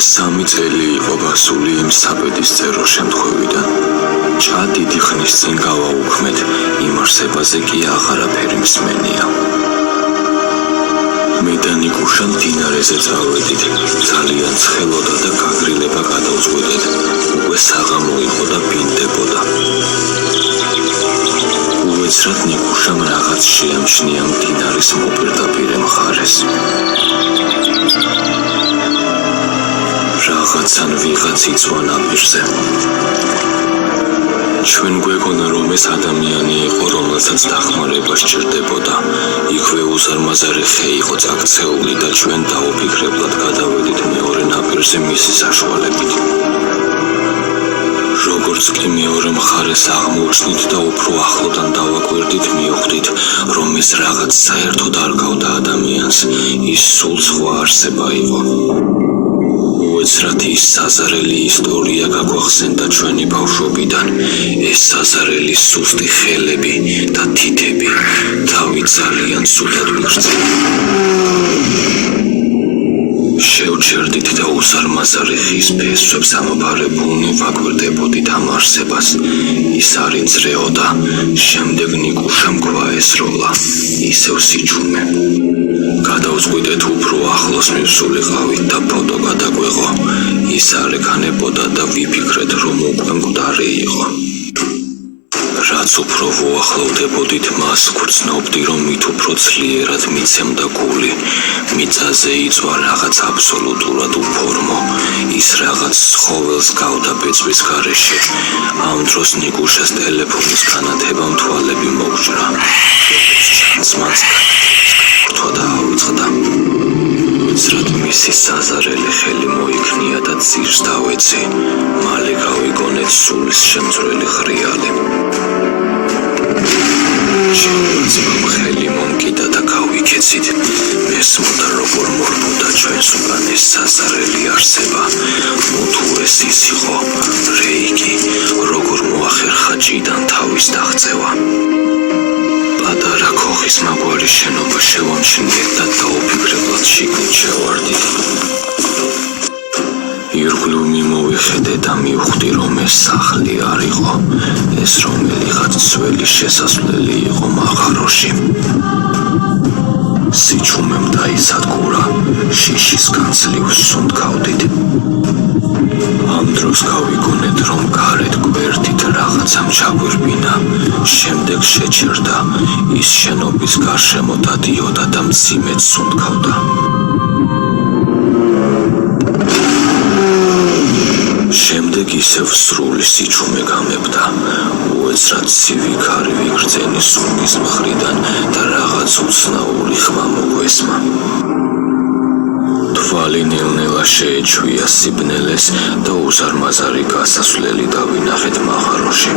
3 წელი იყო გასული იმ საბედისწერო შემთხვევიდან. ჭა დიდი ხნის წინ გავაუქმეთ, იმ არსებაზე კი აღარაფერი მსმენია. მე და ნიკუშა მდინარეზე წავედით, ძალიან ცხელოდა და გაგრილება გადავწყვეტეთ, უკვე საღამო იყო და ბინდებოდა. უეცრად ნიკუშამ რაღაც შეამჩნია მდინარის მოპირდაპირე მხარეს. რაღაცან ვიღაც იწვა ნაპირზე. ჩვენ გვეგონა რომ ეს ადამიანი იყო, რომელსაც დახმარება სჭირდებოდა. იქვე უზარმაზარი ხე იყო წაქცეული და ჩვენ დაუფიქრებლად გადავედით მეორე ნაპირზე მისი საშუალებით. როგორც კი მეორე მხარეს აღმოჩნდით და უფრო ახლოდან დავაკვირდით, მივხვდით, რომ ის რაღაც საერთოდ არ გავდა ადამიანს, ის სულ სხვა არსება იყო. უეცრად ის საზარელი ისტორია გაგვახსენდა ჩვენი ბავშვობიდან. ეს საზარელი სუსტი ხელები და თითები თავი ძალიან სუდად ვიგრძელდა. შევჩერდით და უზარმაზარი ხის ფესვებს ამოფარებულნი ვაკვირდებოდით ამ არსებას. ის არ იძლეოდა. შემდეგ ნიკუშამ გვაესროლა ისევ სიჩუმე. გადავწყვიტეთ უფრო ახლოს მივსულიყავით და ფოტო გადაგვეღო. ის არ ეკანებოდა და ვიფიქრეთ, რომ უკვე მკვდარი იყო. რაც უფრო ვუახლოვდებოდით მას, გვრძნობდი, რომ მით უფრო ძლიერად მიცემდა გული. მიწაზე იწვა რაღაც აბსოლუტურად უფორმო. ის რაღაც ცხოველს გავდა ბეწვის გარეშე. ამ დროს ნიკუშას ტელეფონის განათებამ თვალები მოგჭრა. ჩანს და ავიწყდა. უეცრად მისი საზარელი ხელი მოიქნია და ძირს დავეცი. მალე გავიგონეთ სულის შემძვრელი ხრიალი. შემოწმამ ხელი მომკიდა და გავიქეცით. მესმოდა როგორ მორბოდა ჩვენს უკან ეს საზარელი არსება. თუ ეს ის იყო, რეიკი, როგორ მოახერხა ჭიდან თავის დაღწევა. პატარა ქოხის მაგვარი შენობა შევამჩნიეთ და დაუფიქრებლად შიგნით შევარდით. ირგვლივ მიმოვიხედე და მივხვდი, რომ ეს სახლი არ იყო. ეს რომელიღაც ძველი შესასვლელი იყო მაღაროში. სიჩუმემ დაისადგურა. შიშის განძლივ სუნთქავდით. ამ დროს გავიგონეთ, რომ გარეთ გვერდით რაღაცამ ჩაგვირბინა. შემდეგ შეჩერდა. ის შენობის გარშემო დადიოდა და მძიმედ სუნთქავდა. შემდეგ ისევ სრული სიჩუმე გამებდა. უეცრად ცივი ქარი ვიგრძენი სუნგის მხრიდან და რაღაც უცნაური ხმა მოგვესმა. თვალი ნელ-ნელა შეეჩვია სიბნელეს და უზარმაზარი გასასვლელი დავინახეთ მაღაროში.